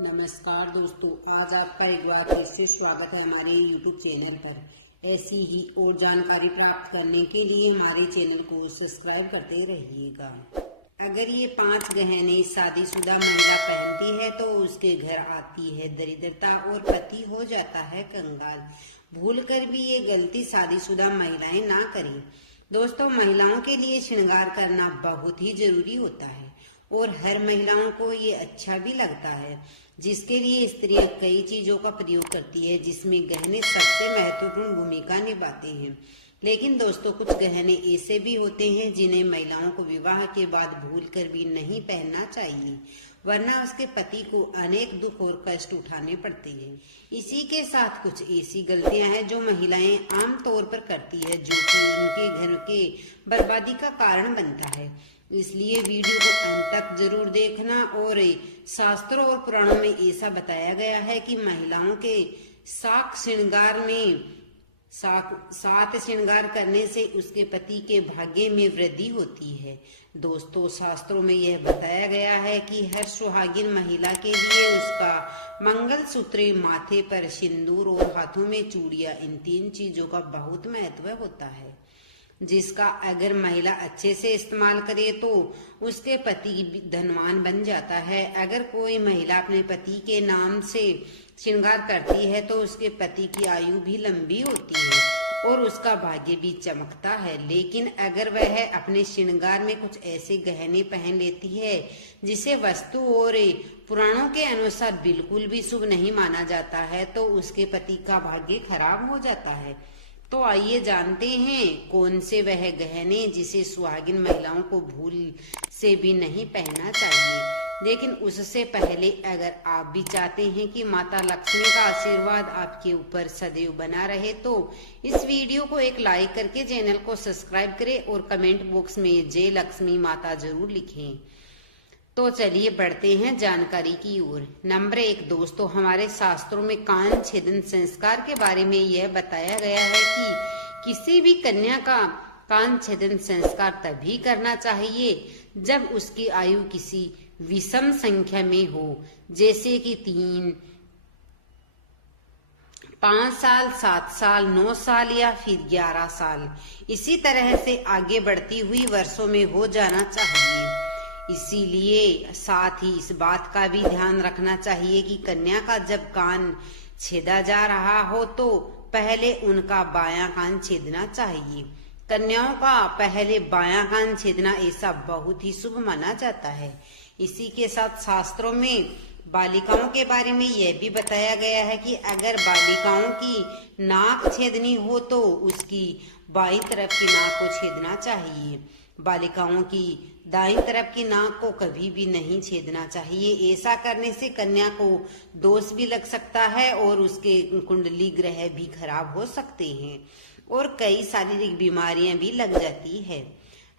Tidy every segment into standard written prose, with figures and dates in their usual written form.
नमस्कार दोस्तों, आज आपका एक बार फिर से स्वागत है हमारे YouTube चैनल पर। ऐसी ही और जानकारी प्राप्त करने के लिए हमारे चैनल को सब्सक्राइब करते रहिएगा। अगर ये 5 गहने शादीशुदा महिला पहनती है तो उसके घर आती है दरिद्रता और पति हो जाता है कंगाल। भूलकर भी ये गलती शादीशुदा महिलाएं ना करें। दोस्तों, महिलाओं के लिए श्रृंगार करना बहुत ही जरूरी होता है और हर महिलाओं को ये अच्छा भी लगता है, जिसके लिए स्त्रियां कई चीजों का प्रयोग करती है, जिसमें गहने सबसे महत्वपूर्ण भूमिका निभाते हैं। लेकिन दोस्तों, कुछ गहने ऐसे भी होते हैं जिन्हें महिलाओं को विवाह के बाद भूलकर भी नहीं पहनना चाहिए, वरना उसके पति को अनेक दुख और कष्ट उठाने पड़ते हैं। इसी के साथ कुछ ऐसी गलतियां हैं जो महिलाएं आम तौर पर करती है, जो कि उनके घर के बर्बादी का कारण बनता है। इसलिए वीडियो को अंत तक जरूर देखना। और शास्त्रों और पुराणों में ऐसा बताया गया है कि महिलाओं के सात श्रृंगार करने से उसके पति के भाग्य में वृद्धि होती है। दोस्तों, शास्त्रों में यह बताया गया है कि हर सुहागिन महिला के लिए उसका मंगलसूत्र, माथे पर सिंदूर और हाथों में चूड़ियां, इन 3 चीजों का बहुत महत्व होता है, जिसका अगर महिला अच्छे से इस्तेमाल करे तो उसके पति धनवान बन जाता है। अगर कोई महिला अपने पति के नाम से श्रृंगार करती है तो उसके पति की आयु भी लंबी होती है और उसका भाग्य भी चमकता है। लेकिन अगर वह अपने श्रृंगार में कुछ ऐसे गहने पहन लेती है जिसे वस्तु और पुराणों के अनुसार बिल्कुल भी शुभ नहीं माना जाता है, तो उसके पति का भाग्य खराब हो जाता है। तो आइए जानते हैं कौन से वह गहने जिसे सुहागिन महिलाओं को भूल से भी नहीं पहनना चाहिए। लेकिन उससे पहले अगर आप भी चाहते हैं कि माता लक्ष्मी का आशीर्वाद आपके ऊपर सदैव बना रहे, तो इस वीडियो को एक लाइक करके चैनल को सब्सक्राइब करें और कमेंट बॉक्स में जय लक्ष्मी माता जरूर लिखें। तो चलिए बढ़ते हैं जानकारी की ओर। नंबर 1 दोस्तों, हमारे शास्त्रों में कान छेदन संस्कार के बारे में यह बताया गया है कि किसी भी कन्या का कान छेदन संस्कार तभी करना चाहिए जब उसकी आयु किसी विषम संख्या में हो, जैसे कि 3, 5 साल, 7 साल, 9 साल या फिर 11 साल। इसी तरह से आगे बढ़ती हुई वर्षों में हो जाना चाहिए। इसीलिए साथ ही इस बात का भी ध्यान रखना चाहिए कि कन्या का जब कान छेदा जा रहा हो तो पहले उनका बायां कान छेदना चाहिए। कन्याओं का पहले बायां कान छेदना ऐसा बहुत ही शुभ माना जाता है। इसी के साथ शास्त्रों में बालिकाओं के बारे में यह भी बताया गया है कि अगर बालिकाओं की नाक छेदनी हो तो उसकी बाईं तरफ की नाक को छेदना चाहिए। बालिकाओं की दाईं तरफ की नाक को कभी भी नहीं छेदना चाहिए। ऐसा करने से कन्या को दोष भी लग सकता है और उसके कुंडली ग्रह भी खराब हो सकते हैं और कई शारीरिक बीमारियां भी लग जाती है।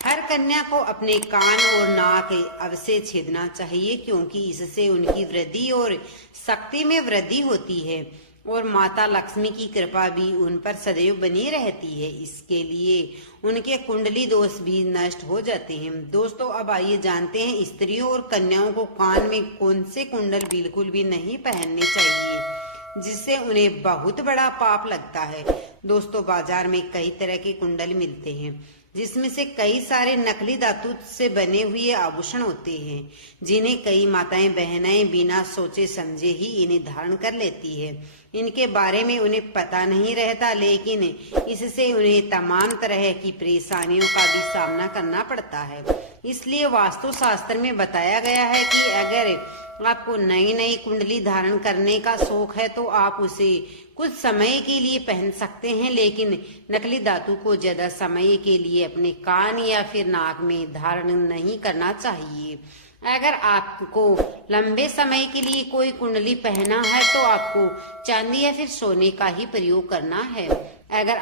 हर कन्या को अपने कान और नाक अवश्य छेदना चाहिए, क्योंकि इससे उनकी वृद्धि और शक्ति में वृद्धि होती है और माता लक्ष्मी की कृपा भी उन पर सदैव बनी रहती है। इसके लिए उनके कुंडली दोष भी नष्ट हो जाते हैं। दोस्तों, अब आइए जानते हैं स्त्रियों और कन्याओं को कान में कौन से कुंडल बिल्कुल भी नहीं पहनने चाहिए, जिससे उन्हें बहुत बड़ा पाप लगता है। दोस्तों, बाजार में कई तरह के कुंडल मिलते हैं, जिसमें से कई सारे नकली धातु से बने हुए आभूषण होते हैं, जिन्हें कई माताएं बहनें बिना सोचे समझे ही इन्हें धारण कर लेती है। इनके बारे में उन्हें पता नहीं रहता, लेकिन इससे उन्हें तमाम तरह की परेशानियों का भी सामना करना पड़ता है। इसलिए वास्तु शास्त्र में बताया गया है कि अगर आपको नई नई कुंडली धारण करने का शौक है तो आप उसे कुछ समय के लिए पहन सकते हैं, लेकिन नकली धातु को ज्यादा समय के लिए अपने कान या फिर नाक में धारण नहीं करना चाहिए। अगर आपको लंबे समय के लिए कोई कुंडली पहना है तो आपको चांदी या फिर सोने का ही प्रयोग करना है। अगर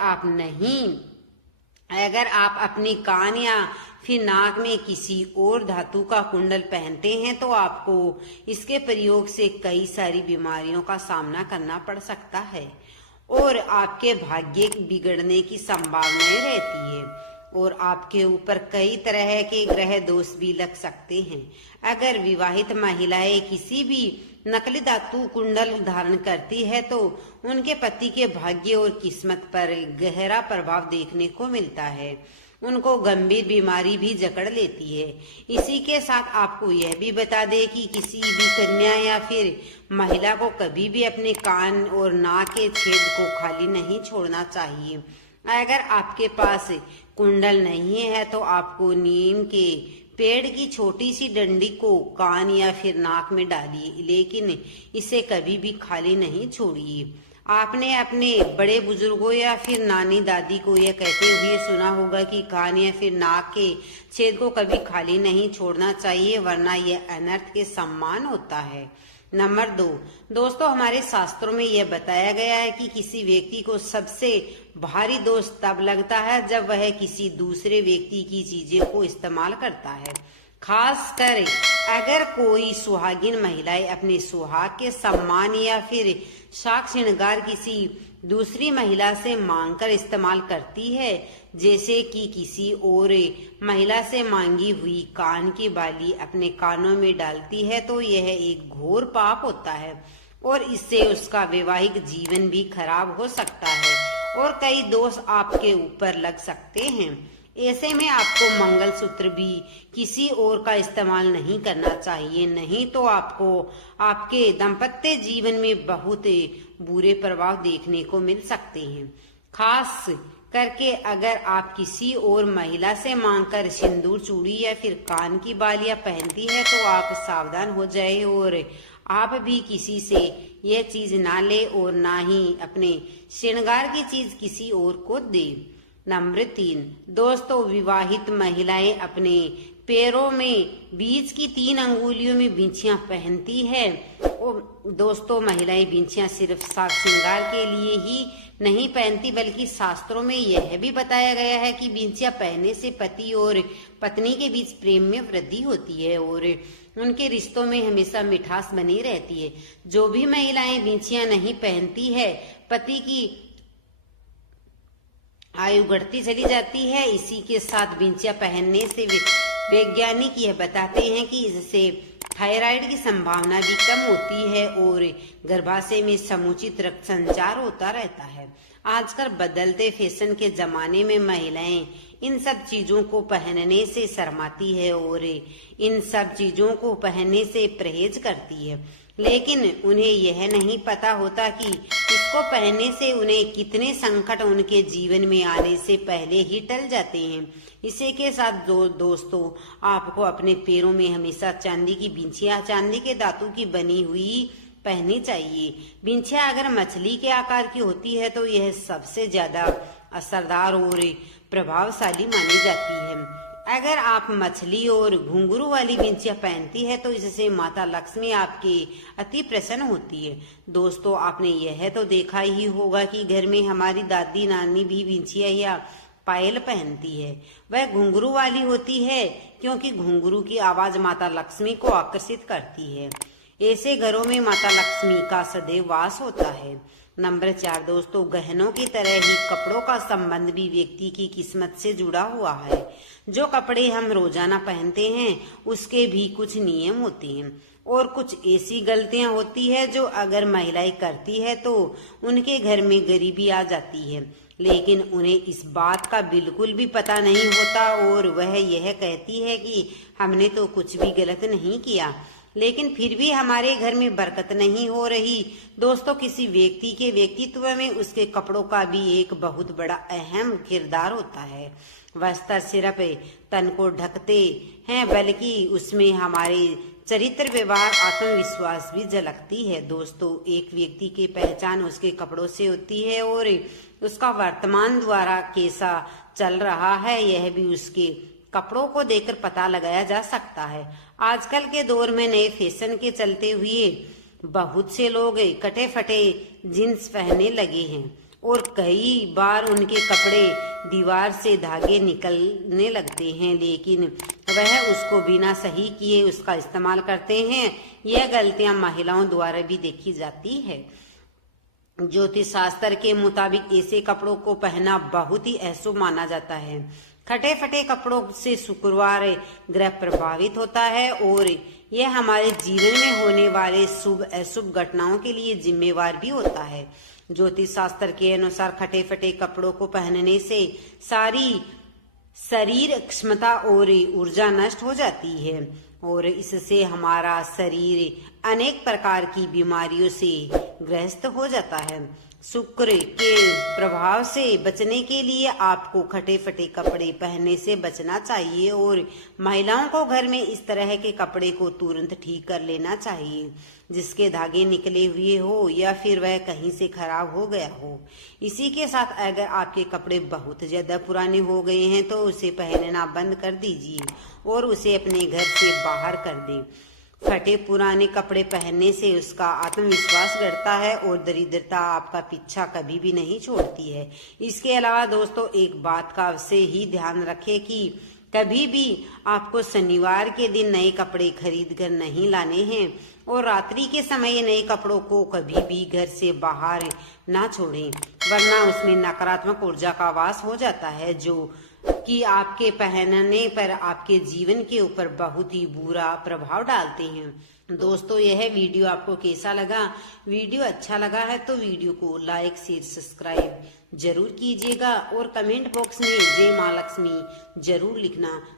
आप अपनी कान या फिर नाक में किसी और धातु का कुंडल पहनते हैं तो आपको इसके प्रयोग से कई सारी बीमारियों का सामना करना पड़ सकता है और आपके भाग्य बिगड़ने की संभावनाएं रहती है और आपके ऊपर कई तरह के ग्रह दोष भी लग सकते हैं। अगर विवाहित महिलाएं किसी भी नकली धातु कुंडल धारण करती है तो उनके पति के भाग्य और किस्मत पर गहरा प्रभाव देखने को मिलता है। उनको गंभीर बीमारी भी जकड़ लेती है। इसी के साथ आपको यह भी बता दें कि किसी भी कन्या या फिर महिला को कभी भी अपने कान और नाक के छेद को खाली नहीं छोड़ना चाहिए। अगर आपके पास कुंडल नहीं है तो आपको नीम के पेड़ की छोटी सी डंडी को कान या फिर नाक में डालिए, लेकिन इसे कभी भी खाली नहीं छोड़िए। आपने अपने बड़े बुजुर्गों या फिर नानी दादी को यह कहते हुए सुना होगा कि कान या फिर नाक के छेद को कभी खाली नहीं छोड़ना चाहिए, वरना यह अनर्थ के समान होता है। नंबर 2, दोस्तों हमारे शास्त्रों में यह बताया गया है कि किसी व्यक्ति को सबसे भारी दोष तब लगता है जब वह किसी दूसरे व्यक्ति की चीजें को इस्तेमाल करता है। खास कर अगर कोई सुहागिन महिलाएं अपने सुहाग के सम्मान या फिर साक श्रृंगार किसी दूसरी महिला से मांगकर इस्तेमाल करती है, जैसे कि किसी और महिला से मांगी हुई कान की बाली अपने कानों में डालती है, तो यह एक घोर पाप होता है और इससे उसका वैवाहिक जीवन भी खराब हो सकता है और कई दोष आपके ऊपर लग सकते हैं। ऐसे में आपको मंगलसूत्र भी किसी और का इस्तेमाल नहीं करना चाहिए, नहीं तो आपको आपके दाम्पत्य जीवन में बहुत बुरे प्रभाव देखने को मिल सकते हैं। खास करके अगर आप किसी और महिला से मांगकर सिंदूर, चूड़ी या फिर कान की बालियां पहनती है तो आप सावधान हो जाए और आप भी किसी से यह चीज ना ले और ना ही अपने श्रृंगार की चीज किसी और को दे। नंबर 3, दोस्तों विवाहित महिलाएं अपने पैरों में बीच की 3 अंगुलियों में बिंछियां पहनती है। और दोस्तों महिलाएं बिंछियां सिर्फ साज श्रृंगार के लिए ही नहीं पहनती, बल्कि शास्त्रों में यह भी बताया गया है कि बिंछियां पहनने से पति और पत्नी के बीच प्रेम में वृद्धि होती है और उनके रिश्तों में हमेशा मिठास बनी रहती है। जो भी महिलाएं बिंछियां नहीं पहनती है, पति की आयु बढ़ती चली जाती है। इसी के साथ बिंछियां पहनने से वैज्ञानिक यह बताते हैं कि इससे थायराइड की संभावना भी कम होती है और गर्भाशय में समुचित रक्त संचार होता रहता है। आजकल बदलते फैशन के जमाने में महिलाएं इन सब चीजों को पहनने से शर्माती है और इन सब चीजों को पहनने से परहेज करती है, लेकिन उन्हें यह नहीं पता होता कि इसको पहनने से उन्हें कितने संकट उनके जीवन में आने से पहले ही टल जाते हैं। इसी के साथ दोस्तों आपको अपने पैरों में हमेशा चांदी की बिंछियां, चांदी के धातु की बनी हुई पहननी चाहिए। बिंछियां अगर मछली के आकार की होती है तो यह सबसे ज्यादा असरदार और प्रभावशाली मानी जाती है। अगर आप मछली और घुंघरू वाली बिंछियां पहनती है तो इससे माता लक्ष्मी आपके अति प्रसन्न होती है। दोस्तों आपने यह तो देखा ही होगा कि घर में हमारी दादी नानी भी बिंछियां या पायल पहनती है। वह घुंघरू वाली होती है क्योंकि घुंघरू की आवाज माता लक्ष्मी को आकर्षित करती है। ऐसे घरों में माता लक्ष्मी का सदैव वास होता है। नंबर 4 दोस्तों गहनों की तरह ही कपड़ों का संबंध भी व्यक्ति की किस्मत से जुड़ा हुआ है। जो कपड़े हम रोजाना पहनते हैं उसके भी कुछ नियम होते हैं और कुछ ऐसी गलतियां होती है जो अगर महिलाएं करती है तो उनके घर में गरीबी आ जाती है, लेकिन उन्हें इस बात का बिल्कुल भी पता नहीं होता और वह यह कहती है कि हमने तो कुछ भी गलत नहीं किया, लेकिन फिर भी हमारे घर में बरकत नहीं हो रही। दोस्तों किसी व्यक्ति के व्यक्तित्व में उसके कपड़ों का भी एक बहुत बड़ा अहम किरदार होता है। वस्त्र सिर्फ तन को ढकते हैं बल्कि उसमें हमारे चरित्र, व्यवहार, आत्मविश्वास भी झलकती है। दोस्तों एक व्यक्ति की पहचान उसके कपड़ों से होती है और उसका वर्तमान द्वारा कैसा चल रहा है यह भी उसके कपड़ों को देखकर पता लगाया जा सकता है। आजकल के दौर में नए फैशन के चलते हुए बहुत से लोग कटे फटे जींस पहनने लगे हैं और कई बार उनके कपड़े दीवार से धागे निकलने लगते हैं, लेकिन वह उसको बिना सही किए उसका इस्तेमाल करते हैं। यह गलतियां महिलाओं द्वारा भी देखी जाती है। ज्योतिष शास्त्र के मुताबिक ऐसे कपड़ों को पहनना बहुत ही अशुभ माना जाता है। फटे फटे कपड़ों से शुक्रवार ग्रह प्रभावित होता है और यह हमारे जीवन में होने वाले शुभ अशुभ घटनाओं के लिए जिम्मेवार भी होता है। ज्योतिष शास्त्र के अनुसार फटे फटे कपड़ों को पहनने से सारी शरीर क्षमता और ऊर्जा नष्ट हो जाती है और इससे हमारा शरीर अनेक प्रकार की बीमारियों से ग्रस्त हो जाता है। शुक्र के प्रभाव से बचने के लिए आपको फटे फटे कपड़े पहनने से बचना चाहिए और महिलाओं को घर में इस तरह के कपड़े को तुरंत ठीक कर लेना चाहिए जिसके धागे निकले हुए हो या फिर वह कहीं से खराब हो गया हो। इसी के साथ अगर आपके कपड़े बहुत ज्यादा पुराने हो गए हैं तो उसे पहनना बंद कर दीजिए और उसे अपने घर से बाहर कर दें। फटे पुराने कपड़े पहनने से उसका आत्मविश्वास बढ़ता है और दरिद्रता आपका पीछा कभी भी नहीं छोड़ती है। इसके अलावा दोस्तों एक बात का अवश्य ही ध्यान रखें कि कभी भी आपको शनिवार के दिन नए कपड़े खरीद कर नहीं लाने हैं और रात्रि के समय नए कपड़ों को कभी भी घर से बाहर ना छोड़ें, वरना उसमें नकारात्मक ऊर्जा का वास हो जाता है जो कि आपके पहनने पर आपके जीवन के ऊपर बहुत ही बुरा प्रभाव डालते हैं। दोस्तों यह वीडियो आपको कैसा लगा? वीडियो अच्छा लगा है तो वीडियो को लाइक शेयर सब्सक्राइब जरूर कीजिएगा और कमेंट बॉक्स में जय मां लक्ष्मी जरूर लिखना